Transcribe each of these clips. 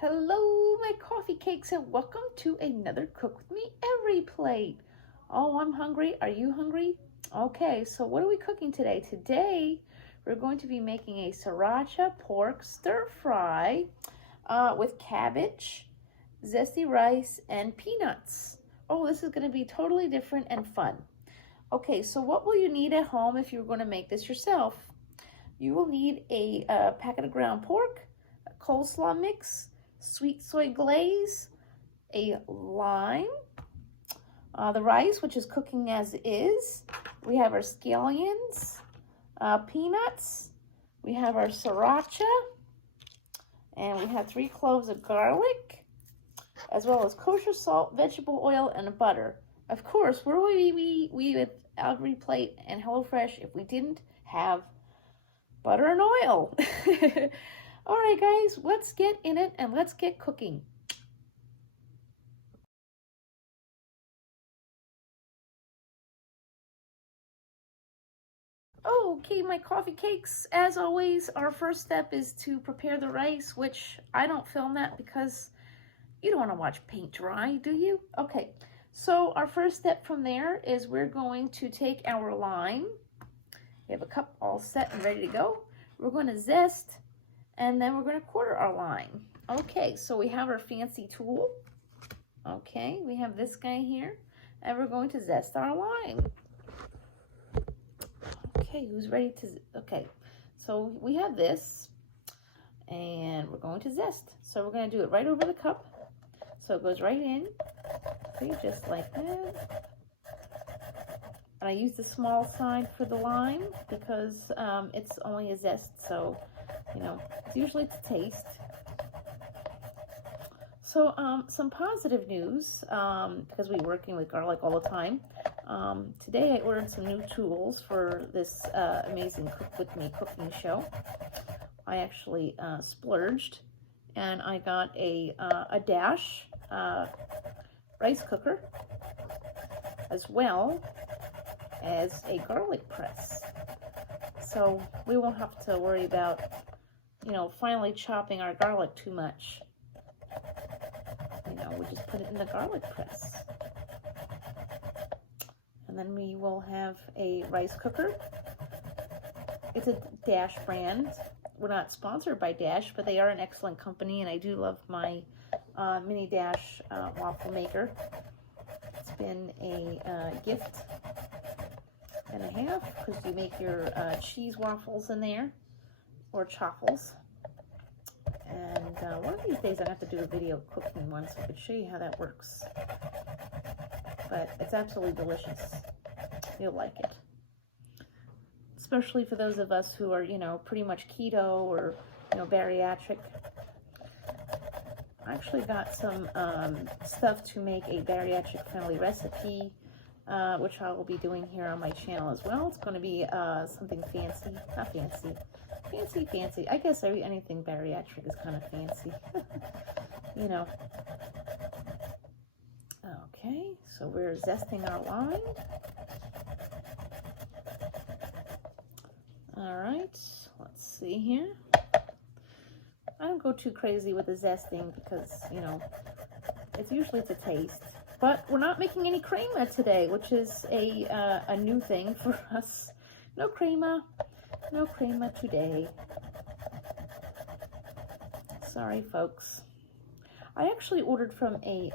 Hello, my coffee cakes, and welcome to another Cook With Me EveryPlate. Oh, I'm hungry. Are you hungry? Okay, so what are we cooking today? Today, we're going to be making a Sriracha pork stir fry with cabbage, zesty rice, and peanuts. Oh, this is going to be totally different and fun. Okay, so what will you need at home if you're going to make this yourself? You will need a packet of ground pork, a coleslaw mix, sweet soy glaze, a lime, the rice, which is cooking as is. We have our scallions, peanuts. We have our sriracha, and we have 3 cloves of garlic, as well as kosher salt, vegetable oil, and butter. Of course, where would we with EveryPlate and HelloFresh if we didn't have butter and oil? All right, guys, let's get in it and let's get cooking. Okay, my coffee cakes, as always, our first step is to prepare the rice, which I don't film that because you don't want to watch paint dry, do you? Okay, so our first step from there is we're going to take our lime. We have a cup all set and ready to go. We're going to zest, and then we're going to quarter our lime. Okay, so we have our fancy tool. Okay, we have this guy here, and we're going to zest our lime. Okay, who's ready to, okay, so we have this, and we're going to zest. So we're going to do it right over the cup. So it goes right in, see, just like that. And I use the small side for the lime because it's only a zest, so, you know, it's usually to taste. So some positive news, because we're working with garlic all the time. Today I ordered some new tools for this amazing Cook With Me cooking show. I actually splurged, and I got a Dash rice cooker, as well as a garlic press. So we won't have to worry about, you know, finally chopping our garlic too much. You know, we just put it in the garlic press. And then we will have a rice cooker. It's a Dash brand. We're not sponsored by Dash, but they are an excellent company, and I do love my mini Dash waffle maker. It's been a gift and a half, because you make your cheese waffles in there, or chaffles. And one of these days I have to do a video cooking one, so I could show you how that works. But it's absolutely delicious. You'll like it. Especially for those of us who are, you know, pretty much keto or, you know, bariatric. I actually got some stuff to make a bariatric friendly recipe, which I will be doing here on my channel as well. It's going to be something fancy, not fancy, fancy. I guess anything bariatric is kind of fancy, you know. Okay, so we're zesting our lime. All right, let's see here. I don't go too crazy with the zesting because, you know, it's usually to taste. But we're not making any crema today, which is a new thing for us. No crema today. Sorry, folks. I actually ordered from a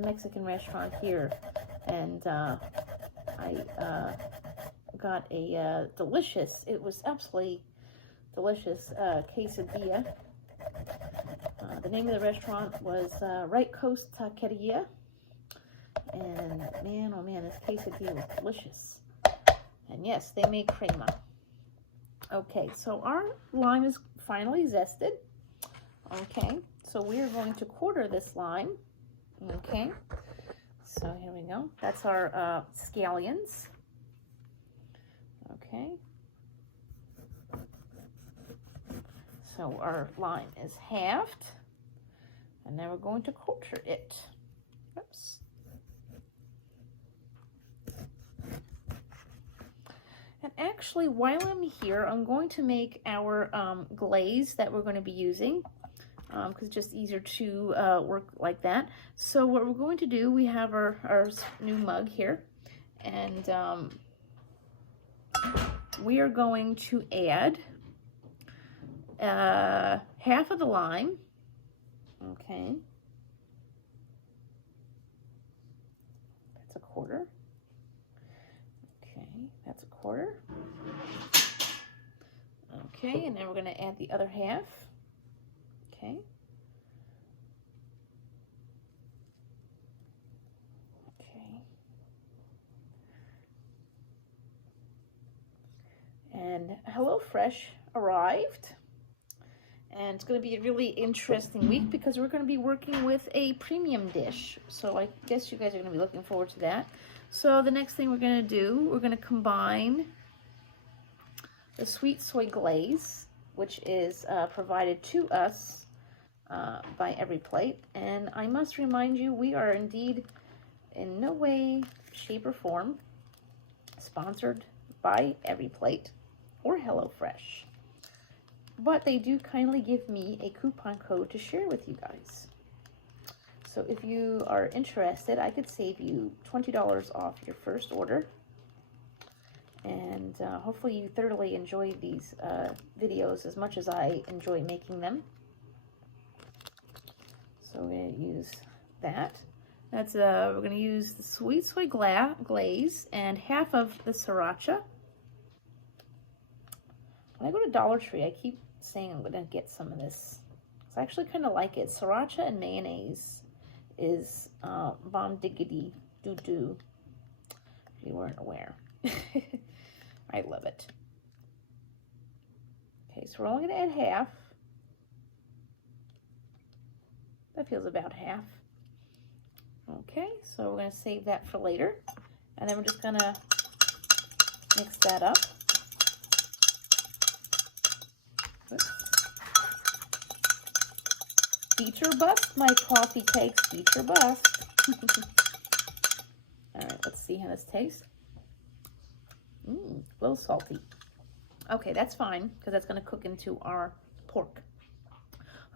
Mexican restaurant here, and I got a delicious, it was absolutely delicious quesadilla. The name of the restaurant was Right Coast Taqueria, and man, oh man, this quesadilla was delicious. And yes, they make crema. Okay, so our lime is finally zested. Okay, so we are going to quarter this lime. Okay, so here we go. That's our scallions. Okay. So our lime is halved, and now we're going to quarter it. Oops. And actually, while I'm here, I'm going to make our glaze that we're going to be using. because it's just easier to work like that. So what we're going to do, we have our new mug here, and we are going to add half of the lime. Okay. That's a quarter. Okay, that's a quarter. Okay, and then we're going to add the other half. Okay. Okay. And HelloFresh arrived. And it's going to be a really interesting week because we're going to be working with a premium dish. So I guess you guys are going to be looking forward to that. So the next thing we're going to do, we're going to combine the sweet soy glaze, which is provided to us by EveryPlate. And I must remind you, we are indeed in no way, shape, or form sponsored by EveryPlate or HelloFresh. But they do kindly give me a coupon code to share with you guys. So if you are interested, I could save you $20 off your first order. And hopefully you thoroughly enjoy these videos as much as I enjoy making them. So we're going to use that. That's we're going to use the sweet soy glaze and half of the Sriracha. When I go to Dollar Tree, I keep saying I'm going to get some of this. I actually kind of like it. Sriracha and mayonnaise is bomb diggity doo-doo, if you weren't aware. I love it. Okay, so we're only going to add half. That feels about half. Okay, so we're going to save that for later. And then we're just going to mix that up. Oops. Beat your bust, my coffee cakes. Beat your bust. All right, let's see how this tastes. A little salty. Okay, that's fine, because that's going to cook into our pork.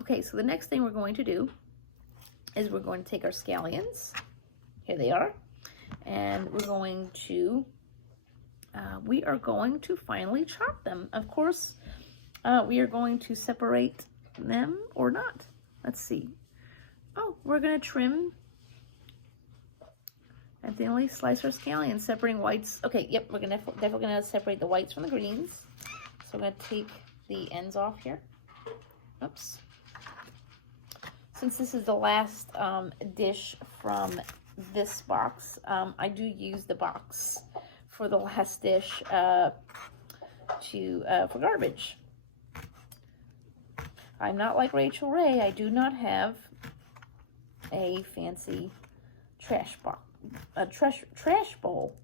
Okay, so the next thing we're going to do is we're going to take our scallions. Here they are. And we're going to, we are going to finally chop them. Of course, we are going to separate them or not. Let's see. Oh, we're going to trim and thinly slice our scallions, separating whites. Okay, yep, we're gonna definitely going to separate the whites from the greens. So I'm going to take the ends off here. Oops. Since this is the last dish from this box, I do use the box for the last dish for garbage. I'm not like Rachel Ray. I do not have a fancy trash bowl.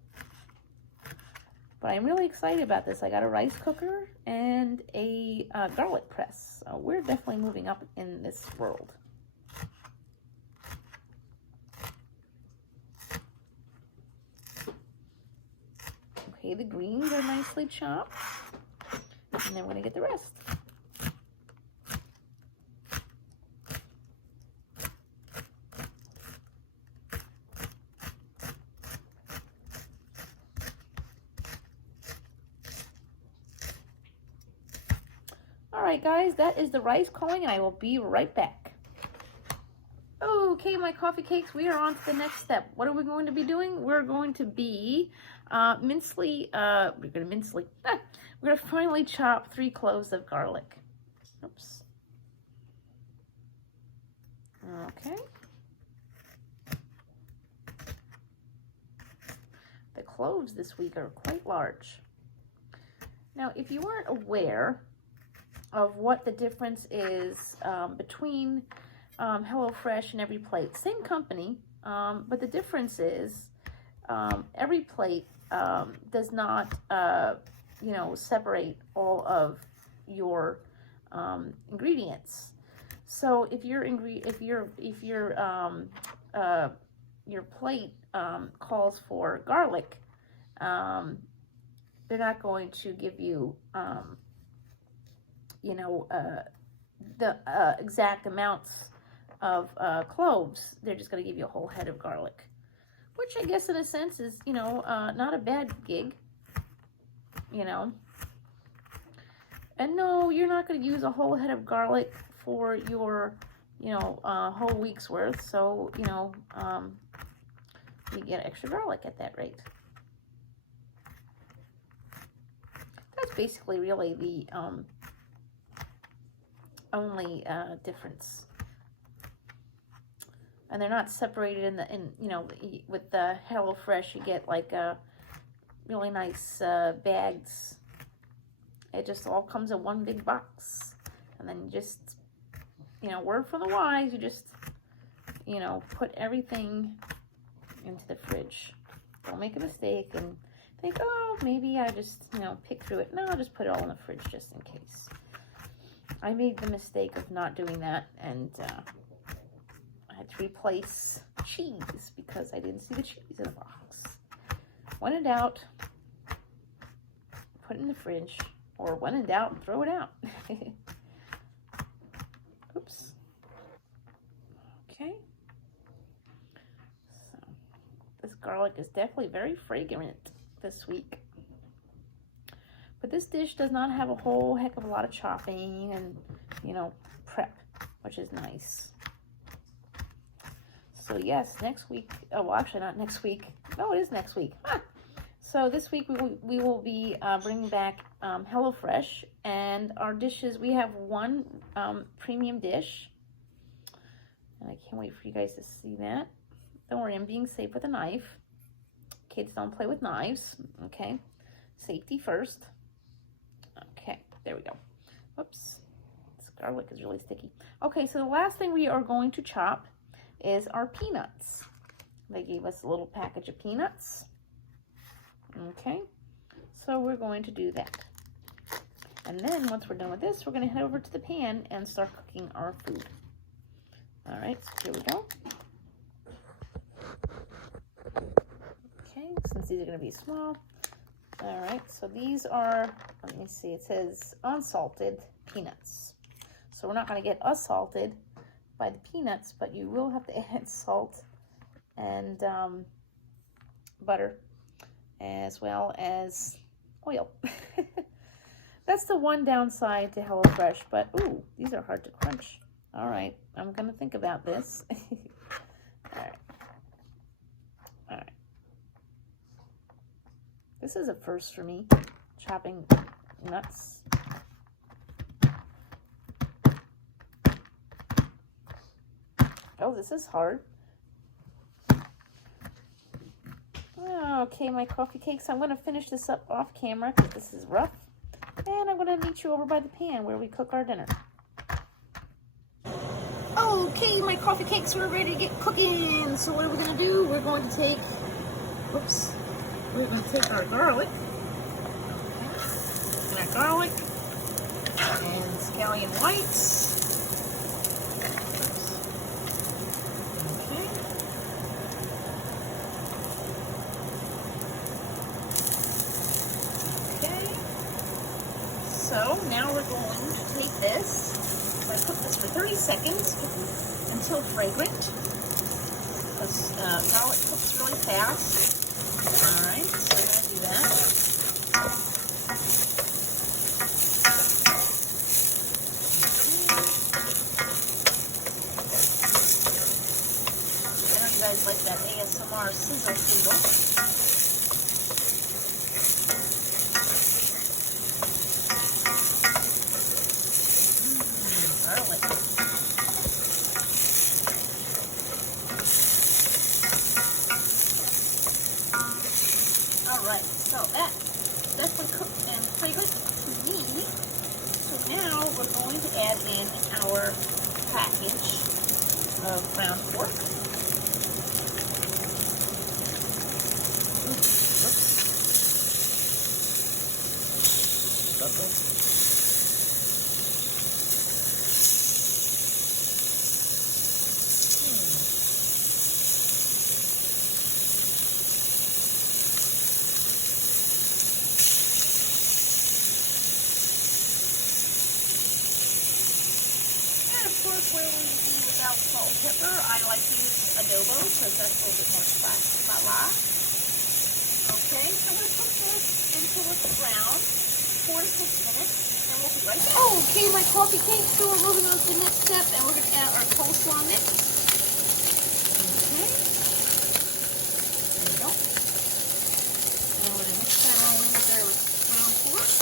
But I'm really excited about this. I got a rice cooker and a garlic press. So we're definitely moving up in this world. Okay, the greens are nicely chopped. And then we're going to get the rest. Alright guys, that is the rice calling, and I will be right back. Okay, my coffee cakes, we are on to the next step. What are we going to be doing? We're going to be we're going to finally chop 3 cloves of garlic. Oops. Okay. The cloves this week are quite large. Now, if you weren't aware of what the difference is between HelloFresh and EveryPlate, same company, but the difference is EveryPlate does not, separate all of your ingredients. So if your plate calls for garlic, they're not going to give you the exact amounts of cloves. They're just going to give you a whole head of garlic, which I guess in a sense is, you know, not a bad gig, you know. And no, you're not going to use a whole head of garlic for your, you know, whole week's worth. So, you know, you get extra garlic at that rate. That's basically really the only difference. And they're not separated in you know, with the HelloFresh, you get like a really nice bags. It just all comes in one big box. And then you just, you know, word from the wise, you just, you know, put everything into the fridge. Don't make a mistake and think, oh, maybe I just, you know, pick through it. No, I'll just put it all in the fridge just in case. I made the mistake of not doing that, and I had to replace cheese because I didn't see the cheese in the box. When in doubt, put it in the fridge, or when in doubt, throw it out. Oops. Okay. So, this garlic is definitely very fragrant this week. But this dish does not have a whole heck of a lot of chopping and, you know, prep, which is nice. So yes, next week, oh, well, actually not next week. No, it is next week. Huh. So this week we will be bringing back HelloFresh, and our dishes, we have one premium dish. And I can't wait for you guys to see that. Don't worry, I'm being safe with a knife. Kids don't play with knives, okay? Safety first. Okay, there we go. Whoops, this garlic is really sticky. Okay, so the last thing we are going to chop is our peanuts. They gave us a little package of peanuts. Okay, so we're going to do that. And then once we're done with this, we're going to head over to the pan and start cooking our food. All right, so here we go. Okay, since these are going to be small. All right, so these are, let me see, it says unsalted peanuts. So we're not going to get assaulted by the peanuts, but you will have to add salt and butter, as well as oil. That's the one downside to HelloFresh, but ooh, these are hard to crunch. All right, I'm going to think about this. All right. All right. This is a first for me, chopping nuts. Oh, this is hard. Okay, my coffee cakes. I'm going to finish this up off camera because this is rough. And I'm going to meet you over by the pan where we cook our dinner. Okay, my coffee cakes are ready to get cooking. So what are we going to do? We're going to take, whoops, we're going to take our garlic. Okay. And our garlic and scallion whites. So now we're going to take this. I'm going to cook this for 30 seconds until fragrant. Because garlic cooks really fast. Alright, so we're going to do that. I know you guys like that ASMR sizzle sizzle. Alright, so that's definitely cooked and fragrant to me. So now we're going to add in our package of ground pork. usually do without salt and pepper. I like to use adobo because that's a little bit more spicy. Okay, so we're going to cook this until it's brown, 4 to 6 minutes, and we'll be right back. Okay, my coffee cake, so we're moving on to the next step, and we're going to add our coleslaw mix. Okay, there we go. And we're going to mix that all in with our ground pork.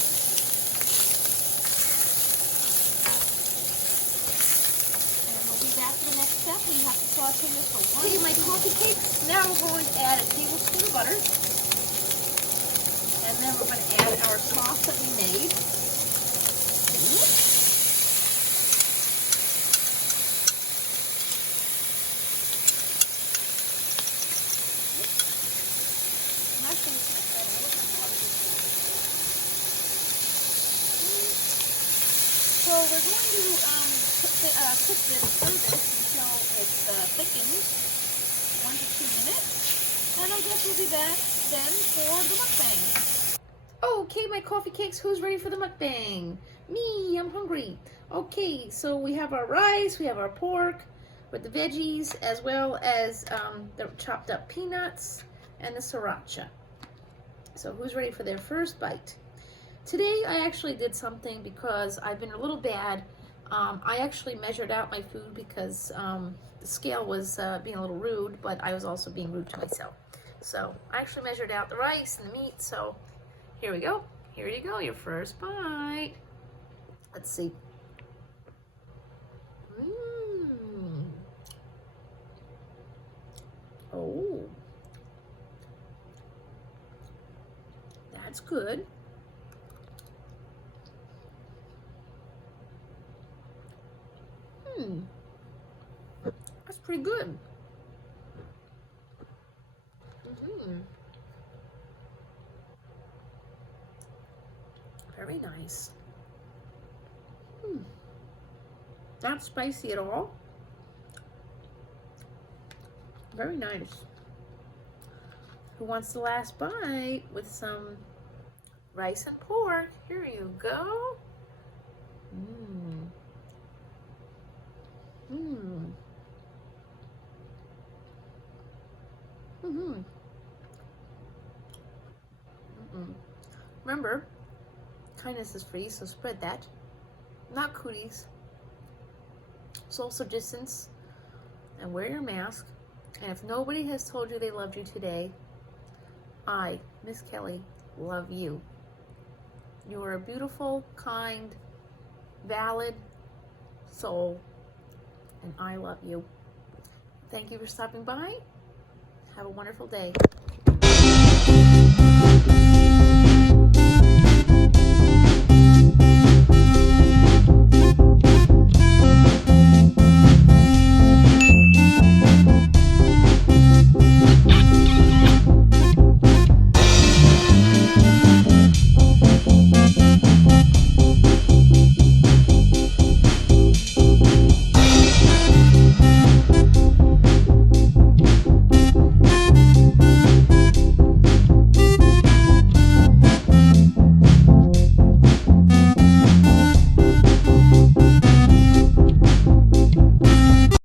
And we'll be back for the next step. We have to saute this for 1 minute. Okay, my coffee cakes, now we're going to add a tablespoon of butter. And then we're going to add our sauce that we made. So we're going to cook this, stir this until it's thickened, 1 to 2 minutes. And I guess we'll be back then for the mukbang. Okay, my coffee cakes, who's ready for the mukbang? Me, I'm hungry. Okay, so we have our rice, we have our pork with the veggies, as well as the chopped up peanuts and the sriracha. So who's ready for their first bite? Today I actually did something because I've been a little bad. I actually measured out my food because the scale was being a little rude, but I was also being rude to myself. So I actually measured out the rice and the meat, so here we go. Here you go, your first bite. Let's see. Oh. That's good. That's pretty good. Very nice. Not spicy at all. Very nice. Who wants the last bite with some rice and pork? Here you go. Remember, kindness is free, so spread that. Not cooties. Social distance and wear your mask. And if nobody has told you they loved you today, I, Miss Kelly, love you. You are a beautiful, kind, valid soul, and I love you. Thank you for stopping by. Have a wonderful day.